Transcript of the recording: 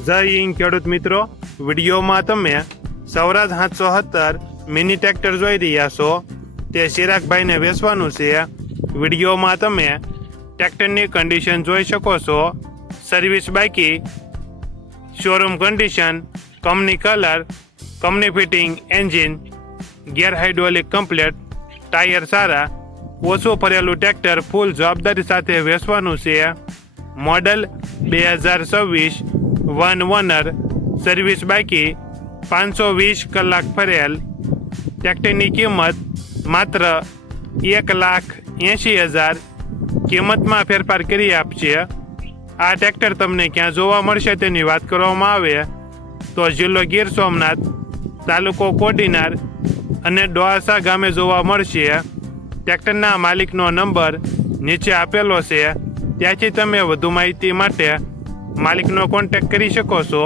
જય હિન્દ ખેડૂત મિત્રો, વિડીયોમાં તમે સ્વરાજ 770 મિની ટ્રેક્ટર જોઈ રહ્યા છો. તે ચિરાગભાઈને વેચવાનું છે. વિડીયોમાં તમે ટ્રેક્ટરની કન્ડિશન જોઈ શકો છો. સર્વિસ બાકી, showroom condition, company colour, company fitting, engine, gear hydraulic complete, tyre સારા, ઓછું ફરેલું ટ્રેક્ટર ફૂલ જવાબદારી સાથે વેચવાનું છે. મોડલ 2026, વન ઓનર, સર્વિસ બાકી, 520 કલાક ફરેલ. ટ્રેક્ટરની કિંમત માત્ર 1,80,000 કિંમતમાં ફેરફાર કરી આપશે. આ ટ્રેક્ટર તમને ક્યાં જોવા મળશે તેની વાત કરવામાં આવે તો જિલ્લો ગીર સોમનાથ, તાલુકો કોડીનાર અને ડોઆસા ગામે જોવા મળશે. ટ્રેક્ટરના માલિકનો નંબર નીચે આપેલો છે, ત્યાંથી તમે વધુ માહિતી માટે માલિકનો કોન્ટેક્ટ કરી શકો છો.